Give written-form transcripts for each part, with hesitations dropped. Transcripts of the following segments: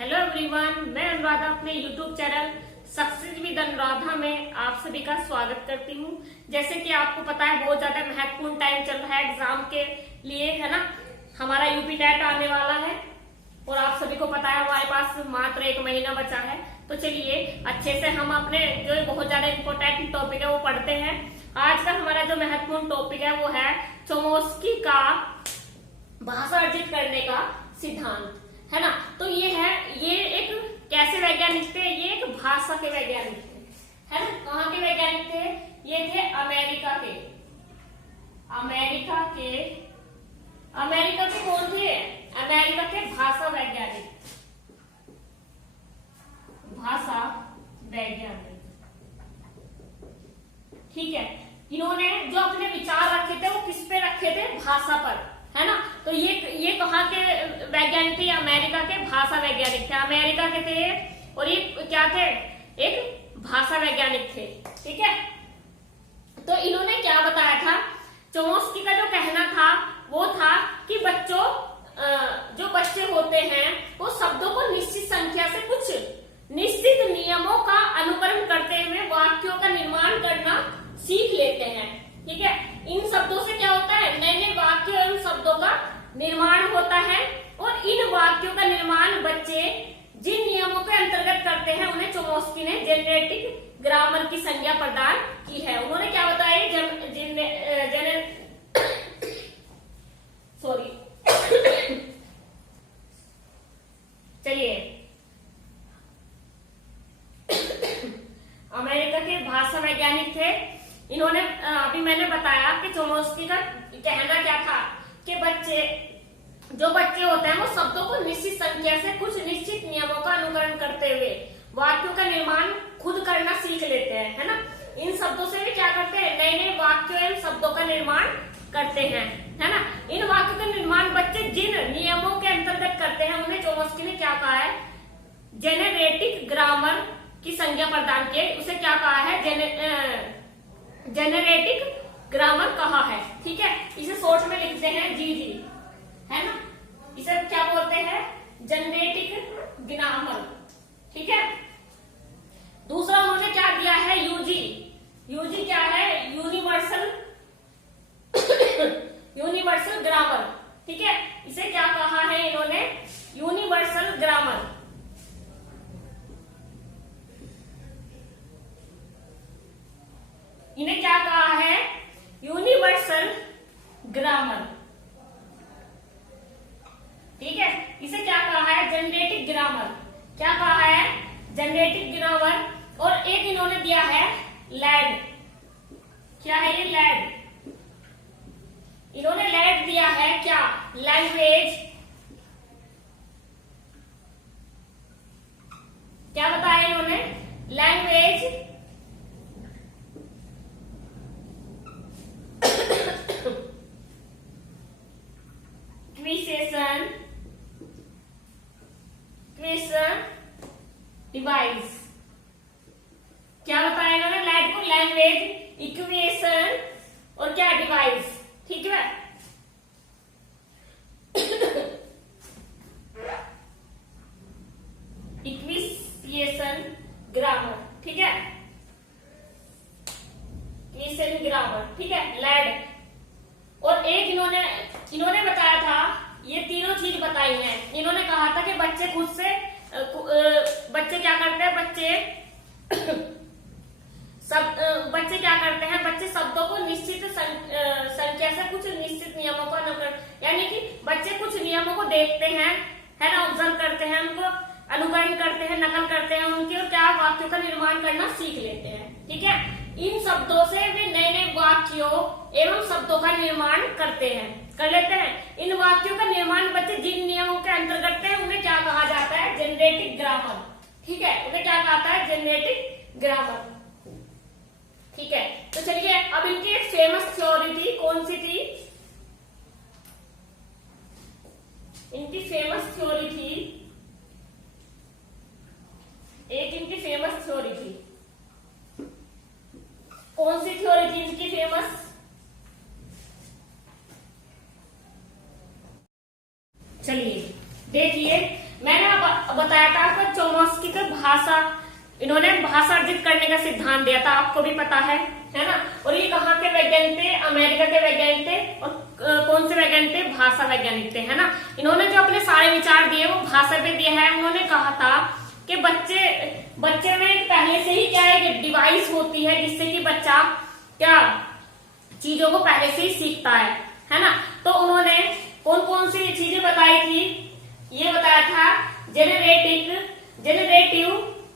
Hello everyone, मैं अनुराधा अपने YouTube channel success with Anuradha में आप सभी का स्वागत करती हूँ। जैसे कि आपको पता है बहुत ज्यादा महत्वपूर्ण टाइम चल रहा है एग्जाम के लिए, है ना। हमारा यूपी टेट आने वाला है और आप सभी को पता है हमारे पास मात्र 1 महीना बचा है। तो चलिए अच्छे से हम अपने जो बहुत ज्यादा इम्पोर्टेंट टॉपिक है वो पढ़ते हैं। आज का हमारा जो महत्वपूर्ण टॉपिक है वो है चोमस्की का भाषा अर्जित करने का सिद्धांत, है ना। तो ये एक कैसे वैज्ञानिक थे? ये एक भाषा के वैज्ञानिक थे, है ना। कहाँ के वैज्ञानिक थे? ये थे अमेरिका के। अमेरिका के कौन थे? अमेरिका के भाषा वैज्ञानिक। ठीक है। इन्होंने जो अपने विचार रखे थे वो किस पे रखे थे? भाषा पर, है ना। तो ये कहाँ के वैज्ञानिक थे? अमेरिका के भाषा वैज्ञानिक थे। अमेरिका के थे और ये क्या थे? एक भाषा वैज्ञानिक थे। ठीक है। तो इन्होंने क्या बताया था? चोमस्की का जो कहना था वो था कि जो बच्चे होते हैं वो शब्दों को निश्चित संख्या से कुछ निश्चित नियमों का अनुकरण करते हुए वाक्यों का निर्माण करना सीख लेते हैं। ठीक है। इन शब्दों से क्या होता है? नए नए वाक्य एवं शब्दों का निर्माण होता है और इन वाक्यों का निर्माण बच्चे जिन नियमों के अंतर्गत करते हैं उन्हें चोमस्की ने जेनेटिक ग्रामर की संज्ञा प्रदान की है। उन्होंने क्या बताया? चलिए, अमेरिका के भाषा वैज्ञानिक थे। इन्होंने अभी मैंने बताया कि चोमस्की का कहना क्या था कि जो बच्चे होते हैं वो शब्दों को निश्चित संख्या से कुछ निश्चित नियमों का अनुकरण करते हुए वाक्यों का निर्माण खुद करना सीख लेते हैं, है ना। इन शब्दों से भी क्या करते हैं? नए नए वाक्यों एवं शब्दों का निर्माण करते हैं, है ना। इन वाक्यों का निर्माण बच्चे जिन नियमों के अंतर्गत करते हैं उन्हें चोमस्की ने क्या कहा है? जेनेरेटिक ग्रामर की संज्ञा प्रदान की। उसे क्या कहा है? जेनेरेटिक ग्रामर कहा है। ठीक है। इसे शॉर्ट में लिखते हैं जीजी, है ना। इसे क्या बोलते हैं? जेनेरेटिक ग्रामर। ठीक है। दूसरा उन्होंने क्या दिया है? यूजी। यूजी क्या है? Universal grammar. ठीक है। इसे क्या कहा है इन्होंने? Universal grammar. इन्हें क्या कहा है? Universal grammar. ठीक है। इसे क्या कहा है? जेनेरेटिक ग्रामर। क्या कहा है? जेनेरेटिक ग्रामर। और एक इन्होंने दिया है लैड। क्या है ये? लैड। इन्होंने लैड दिया है क्या? लैंग्वेज। क्या बताया इन्होंने? Language question device. क्या बताया इन्होंने? लैड को लैंग्वेज, इक्वेशन और क्या? डिवाइस। ठीक है। Equation grammar. ठीक है। Equation grammar. ठीक है। लैड। और एक इन्होंने बताया था, ये तीनों चीज बताई हैं। इन्होंने कहा था कि बच्चे खुद से बच्चे क्या करते हैं? बच्चे क्या करते हैं? बच्चे शब्दों को निश्चित संख्या से कुछ निश्चित नियमों का अनुकरण, यानी कि बच्चे कुछ नियमों को देखते हैं, है ना, ऑब्जर्व करते हैं, उनको अनुकरण करते हैं, नकल करते हैं उनकी, और क्या वाक्यों का निर्माण करना सीख लेते हैं। ठीक है। इन शब्दों से वे नए नए वाक्यों एवं शब्दों का निर्माण कर लेते हैं। इन वाक्यों का निर्माण बच्चे जिन नियमों के अंतर्गत है उन्हें क्या कहा जाता है? जेनेरेटिक ग्रामर। ठीक है। उन्हें क्या कहता है? जेनेरेटिक ग्रामर। ठीक है। तो चलिए, अब इनकी एक फेमस थ्योरी थी। कौन सी थी? इनकी फेमस थ्योरी थी, एक इनकी फेमस थ्योरी थी। कौन सी थ्योरी थी इनकी फेमस? चलिए देखिए, मैंने बताया था आपको चोमस्की का भाषा, इन्होंने भाषा अर्जित करने का सिद्धांत दिया था, आपको भी पता है ना। और ये कहाँ के वैज्ञानिक थे? अमेरिका के वैज्ञानिक थे। और कौन से वैज्ञानिक थे? भाषा वैज्ञानिक थे, है ना। इन्होंने जो अपने सारे विचार दिए वो भाषा पे दिए है। उन्होंने कहा था कि बच्चे में पहले से ही क्या एक डिवाइस होती है जिससे कि बच्चा क्या चीजों को पहले से ही सीखता है ना। तो उन्होंने कौन कौन सी चीजें बताई थी? ये बताया था जेनरेटिव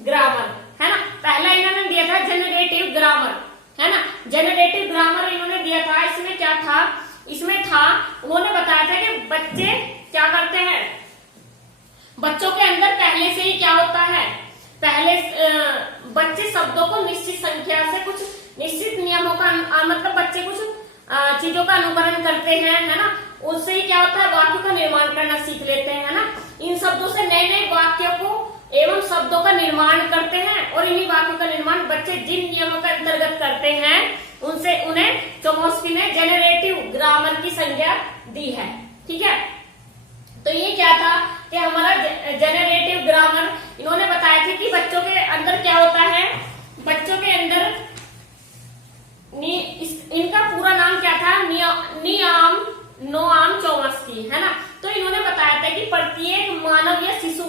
ग्रामर, है ना। पहला इन्होंने दिया था जेनरेटिव ग्रामर, है ना। जेनरेटिव ग्रामर इन्होंने दिया था। इसमें क्या था? इसमें था, उन्होंने बताया था कि बच्चे क्या करते हैं, बच्चों के अंदर पहले से ही क्या होता है, पहले बच्चे शब्दों को निश्चित संख्या से कुछ निश्चित नियमों का मतलब बच्चे कुछ चीजों का अनुकरण करते हैं, है ना। उससे ही क्या होता है, वाक्यों का निर्माण करना सीख लेते हैं, है ना। इन शब्दों से नए नए वाक्यों को एवं शब्दों का निर्माण करते हैं। और इन्हीं वाक्यों का निर्माण बच्चे जिन नियमों के अंतर्गत करते हैं उनसे उन्हें चोमस्की ने जेनरेटिव ग्रामर की संज्ञा दी है। ठीक है, तो ये क्या था कि हमारा जेनरेटिव ग्रामर, इन्होंने बताया था कि बच्चों के अंदर क्या होता है, बच्चों के अंदर इनका पूरा नाम क्या था, नोआम चोमस्की, है ना। तो इन्होंने बताया था कि प्रत्येक मानव या शिशु,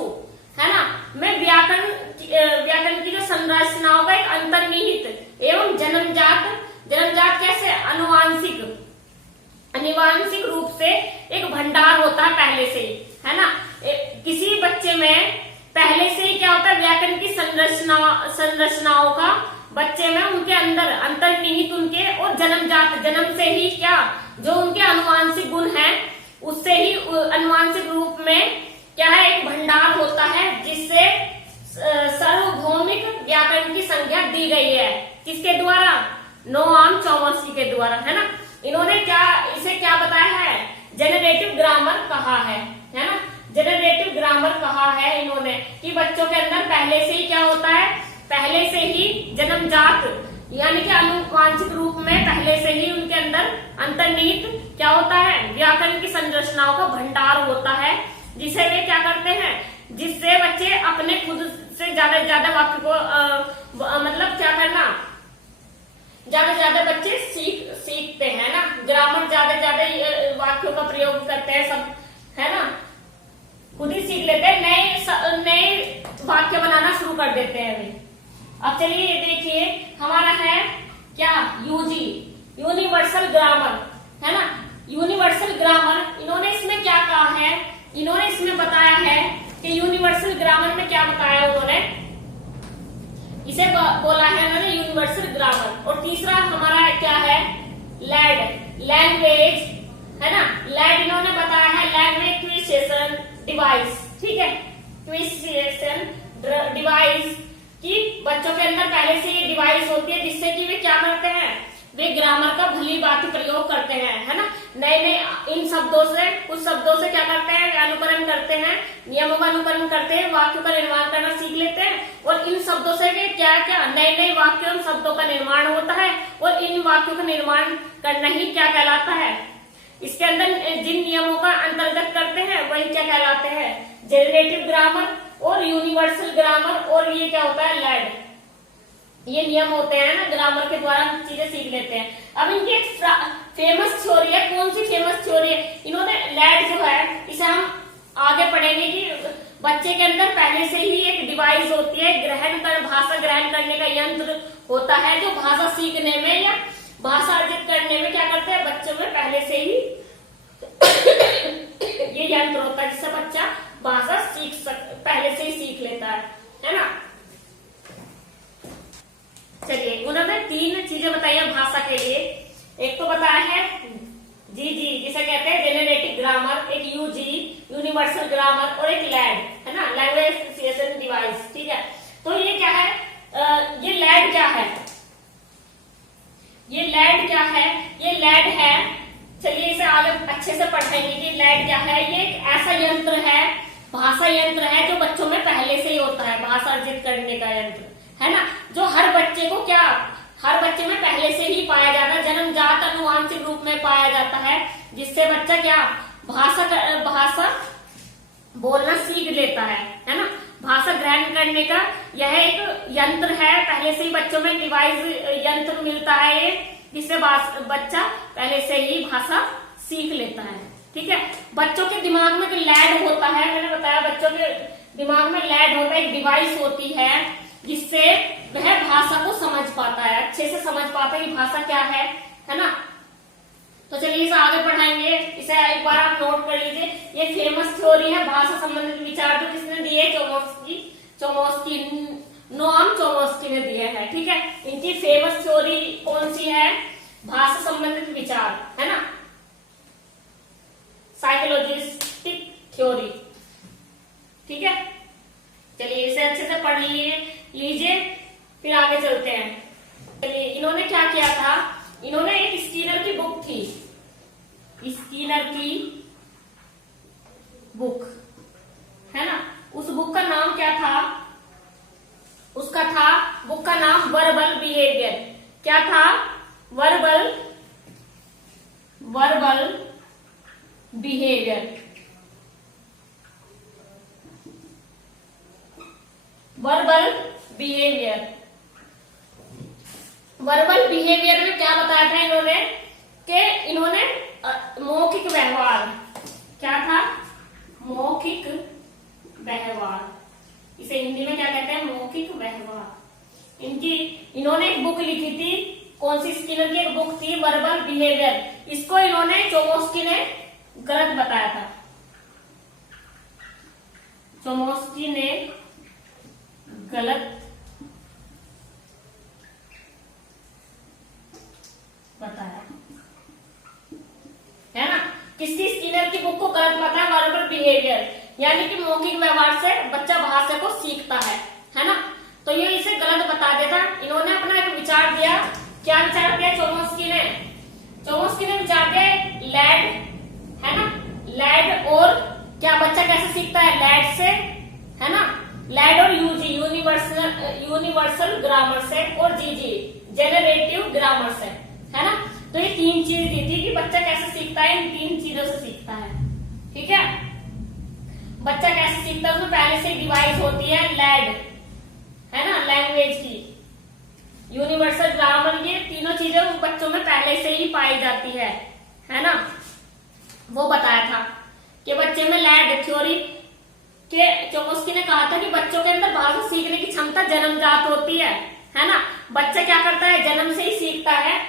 है ना, में व्याकरण की जो संरचनाओं का एक अंतर्निहित एवं जन्मजात कैसे अनुवांशिक रूप से एक भंडार होता है पहले से ही, है ना। किसी बच्चे में पहले से ही क्या होता है, व्याकरण की संरचनाओं का बच्चे में उनके अंदर अंतर्निहित उनके और जन्म से ही क्या जो उनके अनुवांशिक गुण हैं उससे ही अनुवांशिक रूप में क्या है, एक भंडार होता है जिससे सार्वभौमिक व्याकरण की संज्ञा दी गई है। किसके द्वारा? नोआम चोमस्की के द्वारा, है ना। इन्होंने इसे क्या बताया है, जेनरेटिव ग्रामर कहा है ना। जेनरेटिव ग्रामर कहा है इन्होंने कि बच्चों के अंदर पहले से ही क्या होता है, पहले से ही जन्मजात यानी कि आनुवांशिक रूप में पहले से ही उनके अंदर अंतर्निहित क्या होता है, व्याकरण की संरचनाओं का भंडार होता है जिसे वे क्या करते हैं, जिससे बच्चे अपने खुद से ज्यादा वाक्य को मतलब क्या करना, ज्यादा बच्चे सीखते हैं ना। ग्रामर ज्यादा वाक्यों का प्रयोग करते हैं सब, है ना, खुद ही सीख लेते हैं, नए वाक्य बनाना शुरू कर देते हैं अभी। अब चलिए ये देखिए, हमारा है क्या, यूजी यूनिवर्सल ग्रामर, है ना। यूनिवर्सल ग्रामर इन्होंने इसमें क्या कहा है, इन्होंने इसमें बताया है कि यूनिवर्सल ग्रामर में क्या बताया उन्होंने, इसे बोला है उन्होंने यूनिवर्सल ग्रामर। और तीसरा हमारा क्या है, लैंग्वेज, है ना। लैड इन्होंने बताया है लैंग्वेज एक्विजिशन डिवाइस, ठीक है, एक्विजिशन डिवाइस कि बच्चों के अंदर पहले से ये डिवाइस होती है जिससे कि वे क्या करते हैं, वे ग्रामर का भली भांति प्रयोग करते हैं, है ना। नए इन शब्दों से कुछ शब्दों से क्या करते हैं, अनुकरण करते हैं, नियमों का अनुकरण करते हैं, वाक्यों का निर्माण करना सीख लेते हैं। और इन शब्दों से क्या क्या नए वाक्यों और शब्दों का निर्माण होता है। और इन वाक्यों का निर्माण करना ही क्या कहलाता है, इसके अंदर जिन नियमों का अंतर्गत करते हैं वही क्या कहलाते हैं, जेनरेटिव ग्रामर और यूनिवर्सल ग्रामर। और ये क्या होता है, लैड, ये नियम होते हैं ना, ग्रामर के द्वारा हम चीजें सीख लेते हैं। अब इनकी एक फेमस थ्योरी है, कौन सी फेमस थ्योरी है, इन्होंने लैड जो है इसे हम आगे पढ़ेंगे कि बच्चे के अंदर पहले से ही एक डिवाइस होती है, भाषा ग्रहण करने का यंत्र होता है जो भाषा सीखने में या भाषा अर्जित करने में क्या करते हैं, बच्चों में पहले से ही ये यंत्र होता है जिससे बच्चा भाषा पहले से ही सीख लेता है ना। चलिए, उन्होंने 3 चीजें बताई है भाषा के लिए। एक तो बताया है जी जिसे कहते हैं जेनरेटिव ग्रामर, एक यूजी यूनिवर्सल ग्रामर और एक लैड, है ना, लैंग्वेज एक्विजिशन डिवाइस, ठीक है। तो ये क्या है, ये लैड क्या है, ये लैड क्या है, ये लैड है, चलिए इसे आगे अच्छे से पढ़ेंगे कि लैड क्या है। ये एक ऐसा यंत्र है, भाषा यंत्र है जो बच्चों में पहले से ही होता है, भाषा अर्जित करने का यंत्र, है ना, जो हर बच्चे को क्या, हर बच्चे में पहले से ही पाया जाता है, जन्मजात अनुवांशिक रूप में पाया जाता है, जिससे बच्चा क्या बोलना सीख लेता है ना। भाषा ग्रहण करने का यह एक यंत्र है, पहले से ही बच्चों में डिवाइस यंत्र मिलता है ये, जिससे बच्चा पहले से ही भाषा सीख लेता है। ठीक है, बच्चों के दिमाग में लैड होता है, मैंने बताया बच्चों के दिमाग में लैड होता है, एक डिवाइस होती है जिससे वह भाषा को समझ पाता है, अच्छे से समझ पाता है कि भाषा क्या है ना। तो चलिए इसे आगे पढ़ाएंगे, इसे एक बार आप नोट कर लीजिए। ये फेमस थ्योरी है भाषा संबंधित विचार, जो किसने दिए, चोमस्की, नोआम चोमस्की ने दिए हैं। ठीक है, इनकी फेमस थ्योरी कौन सी है, भाषा संबंधित विचार, है ना, साइकोलॉजिस्टिक थ्योरी। ठीक है, चलिए इसे अच्छे से पढ़ लीजिए, फिर आगे चलते हैं। चलिए इन्होंने क्या किया था, इन्होंने एक स्किनर की बुक थी, स्किनर की बुक है ना, उस बुक का नाम क्या था, उसका था बुक का नाम वर्बल बिहेवियर। क्या था, verbal behaviour, verbal behaviour. Verbal behaviour में क्या बताया था इन्होंने, कि इन्होंने मौखिक व्यवहार, क्या था, मौखिक व्यवहार, इसे हिंदी में क्या कहते हैं, मौखिक व्यवहार। इन्होंने एक बुक लिखी थी, कौन सी, स्किनर की एक बुक थी वर्बल बिहेवियर। इसको इन्होंने चोमस्की ने गलत बताया था, चोमस्की ने गलत बताया है ना। किसकी, स्किनर की बुक को गलत बताया, वर्बल बिहेवियर, यानी कि मौखिक व्यवहार से बच्चा भाषा को सीखता है ना। तो ये इसे गलत बता देता। इन्होंने अपना एक विचार दिया, क्या विचार दिया चोमस्की ने विचार दिया लैड, है ना, लैड और क्या, बच्चा कैसे सीखता है, लैड से, है ना, लैड और यूजी यूनिवर्सल ग्रामर से, और जीजी जेनरेटिव ग्रामर से, है ना। तो ये तीन चीज दी थी कि बच्चा कैसे सीखता है, इन तीन चीजों से सीखता है। ठीक है, बच्चा कैसे सीखता है, उसमें पहले से डिवाइस होती है लैड, है ना, लैंग्वेज की, यूनिवर्सल ग्रामर, ये तीनों चीजें बच्चों में पहले से ही पाई जाती है ना। वो बताया था कि बच्चे में लैड थ्योरी के चोमस्की ने कहा था कि बच्चों के अंदर भाषा सीखने की क्षमता जन्मजात होती है ना। बच्चा क्या करता है, जन्म से ही सीखता है।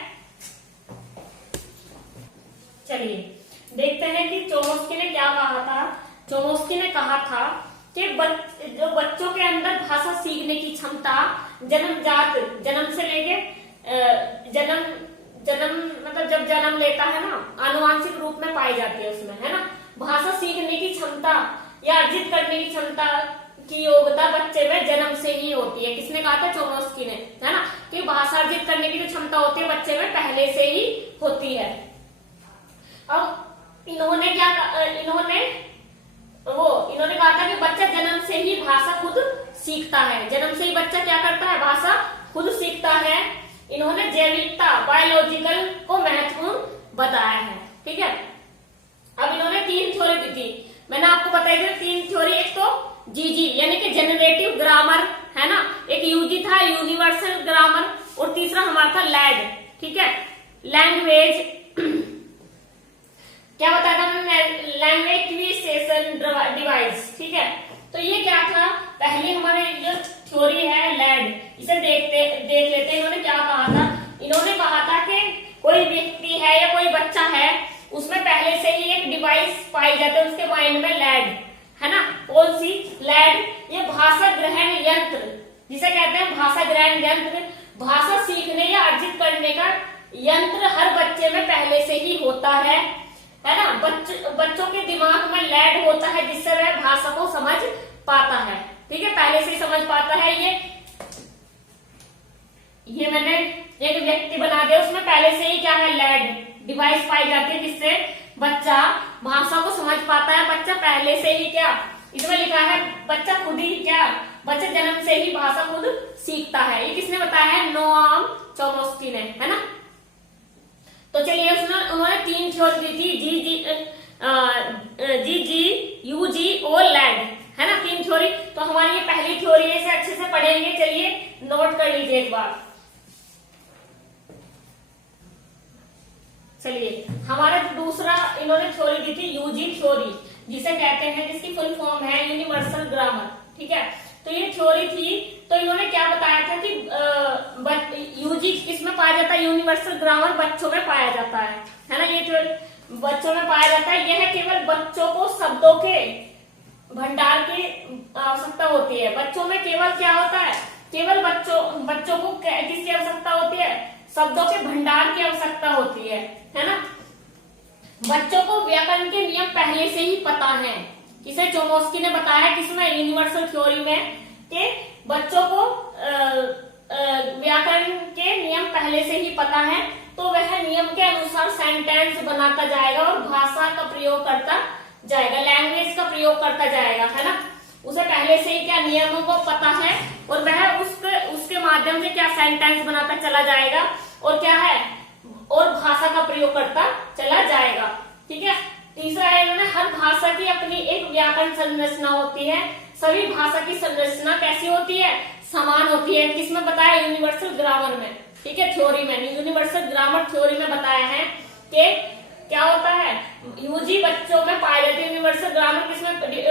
चलिए देखते हैं कि चोमस्की ने क्या कहा था। चोमस्की ने कहा था कि जो बच्चों के अंदर भाषा सीखने की क्षमता जन्मजात, जन्म से लेके जन्म मतलब जब जन्म लेता है ना, आनुवांशिक रूप में पाई जाती है उसमें, है ना। भाषा सीखने की क्षमता या अर्जित करने की क्षमता की योग्यता बच्चे में जन्म से ही होती है। किसने कहा था, चोमस्की ने, है ना, कि भाषा अर्जित करने की जो क्षमता होती है बच्चे में पहले से ही होती है। अब इन्होंने कहा था कि बच्चा जन्म से ही भाषा खुद सीखता है, जन्म से ही बच्चा क्या करता है, भाषा खुद सीखता है। इन्होंने जैविकता, बायोलॉजिकल को महत्वपूर्ण बताया है। ठीक है, अब इन्होंने तीन थ्योरी दी थी, मैंने आपको बताई थी तीन थ्योरी। एक तो जीजी यानी कि जनरेटिव ग्रामर, है ना, एक यूजी था यूनिवर्सल ग्रामर, और तीसरा हमारा था लैड। ठीक है, लैंग्वेज क्या बताया था हमने, लैंग्वेज क्विजिशन डिवाइस। ठीक है, तो ये क्या था, पहले हमारे जो थ्योरी है लैड, इसे देख लेते हैं। इन्होंने क्या कहा था, इन्होंने कहा था कि कोई व्यक्ति है या कोई बच्चा है, उसमें पहले से ही एक डिवाइस पाई जाती है उसके माइंड में, लैड, है ना। कौन सी, लैड, ये भाषा ग्रहण यंत्र, जिसे कहते हैं भाषा ग्रहण यंत्र। भाषा सीखने या अर्जित करने का यंत्र हर बच्चे में पहले से ही होता है ना। बच्चों के दिमाग में लैड होता है जिससे वह भाषा को समझ पाता है। ठीक है, पहले से ही समझ पाता है। ये मैंने एक व्यक्ति बना दिया, उसमें पहले से ही क्या है, लैड डिवाइस पाई जाती है जिससे बच्चा भाषा को समझ पाता है। बच्चा पहले से ही क्या, इसमें लिखा है बच्चा खुद ही क्या, बच्चा जन्म से ही भाषा खुद सीखता है। ये किसने बताया है, नोआम चोमस्की ने, है ना। तो चलिए उन्होंने तीन थ्योरी दी थी, जी जी, यूजी और लैड। थ्योरी, तो हमारी ये पहली थ्योरी है, इसे अच्छे से पढ़ेंगे। चलिए नोट कर लीजिए एक बार। चलिए हमारा जो दूसरा इन्होंने थ्योरी दी थी यूजी थ्योरी, जिसे कहते हैं, जिसकी फुल फॉर्म है यूनिवर्सल ग्रामर। ठीक है, तो ये थ्योरी थी। तो इन्होंने क्या बताया था कि यूजी किसमें पाया जाता है, यूनिवर्सल ग्रामर बच्चों में पाया जाता है ना। ये थ्योरी बच्चों में पाया जाता है। यह केवल बच्चों को शब्दों के भंडार की आवश्यकता होती है। बच्चों में केवल क्या होता है, केवल बच्चों को किसकी आवश्यकता होती है, शब्दों के भंडार की आवश्यकता होती है ना। बच्चों को व्याकरण के नियम पहले से ही पता है। किसे, चोमस्की ने बताया किसमें, यूनिवर्सल थ्योरी में, कि बच्चों को व्याकरण के नियम पहले से ही पता है, तो वह नियम के अनुसार सेंटेंस बनाता जाएगा और भाषा का प्रयोग करता जाएगा, लैंग्वेज का प्रयोग करता जाएगा, है ना। उसे पहले से ही क्या नियमों को पता है और वह उसके माध्यम से क्या सेंटेंस बनाता चला जाएगा और क्या है, और भाषा का प्रयोग करता चला जाएगा। ठीक है, तीसरा है इन्होंने, हर भाषा की अपनी एक व्याकरण संरचना होती है। सभी भाषा की संरचना कैसी होती है, समान होती है। किसमें बताया, यूनिवर्सल ग्रामर में। ठीक है, थ्योरी में, यूनिवर्सल ग्रामर थ्योरी में बताया है कि क्या होता है, यूजी बच्चों में पाई जाती है। यूनिवर्सल ग्रामर किसमें, ये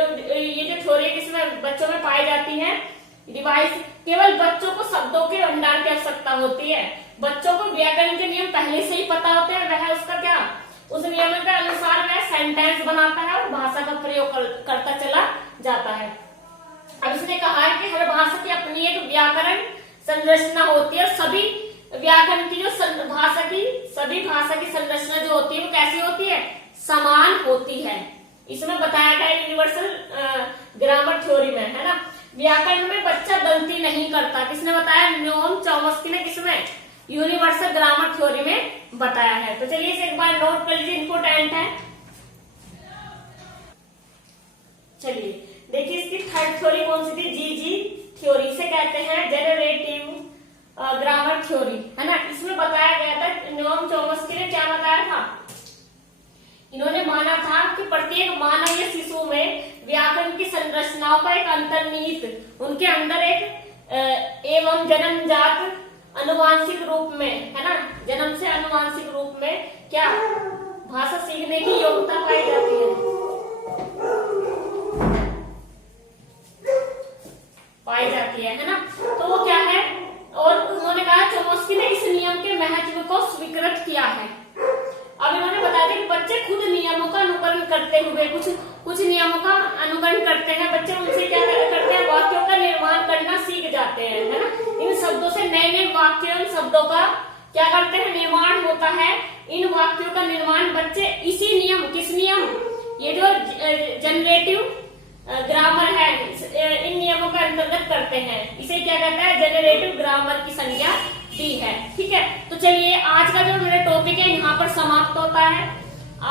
जो थ्योरी है किसमें, बच्चों में पाई जाती है। डिवाइस, केवल बच्चों को शब्दों के भंडार की आवश्यकता होती है। बच्चों को व्याकरण के नियम पहले से ही पता होते हैं, वह उसका क्या, उस नियम के अनुसार वह सेंटेंस बनाता है और भाषा का प्रयोग करता चला जाता है। अब इसने कहा है कि हर भाषा की अपनी एक व्याकरण संरचना होती है और सभी व्याकरण की जो सभी भाषा की संरचना जो होती है वो कैसी होती है, समान होती है। इसमें बताया गया यूनिवर्सल ग्रामर थ्योरी में, है ना। व्याकरण में बच्चा गलती नहीं करता, किसने बताया, नोम चॉम्स्की ने, किसमें, यूनिवर्सल ग्रामर थ्योरी में बताया है। तो चलिए इसे एक बार नोट कर लीजिए, इंपोर्टेंट है। चलिए देखिए इसकी थर्ड थ्योरी कौन सी थी, जीजी थ्योरी। इसे कहते हैं जनरेटिव ग्रामर थ्योरी, है ना। इसमें बताया गया था, नोम चॉम्स्की ने क्या बताया था, इन्होंने माना था कि प्रत्येक मानव या शिशु में व्याकरण की संरचनाओं का एक अंतर्निहित, उनके अंदर एक एवं जन्मजात अनुवांशिक रूप में, है ना, जन्म से अनुवांशिक रूप में क्या भाषा सीखने की योग्यता पाई जाती है ना। तो वो क्या है, और उन्होंने कहा, चोम्स्की ने इस नियम के महत्व को स्वीकृत किया है। अब इन्होंने बताया कि बच्चे खुद नियमों का अनुकरण करते हुए कुछ नियमों का अनुकरण करते हैं। बच्चे उनसे क्या करते हैं, वाक्यों का निर्माण करना सीख जाते हैं, है ना। इन शब्दों से नए नए वाक्यों, शब्दों का क्या करते हैं, निर्माण होता है। इन वाक्यों का निर्माण बच्चे इसी नियम, किस नियम, ये जो जनरेटिव ग्रामर है, इन नियमों के अंतर्गत करते हैं। इसे क्या कहता है, जनरेटिव ग्रामर की संज्ञा दी है। ठीक है, तो चलिए आज का जो मेरा टॉपिक है यहाँ पर समाप्त होता है।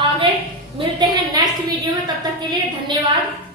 आगे मिलते हैं नेक्स्ट वीडियो में, तब तक के लिए धन्यवाद।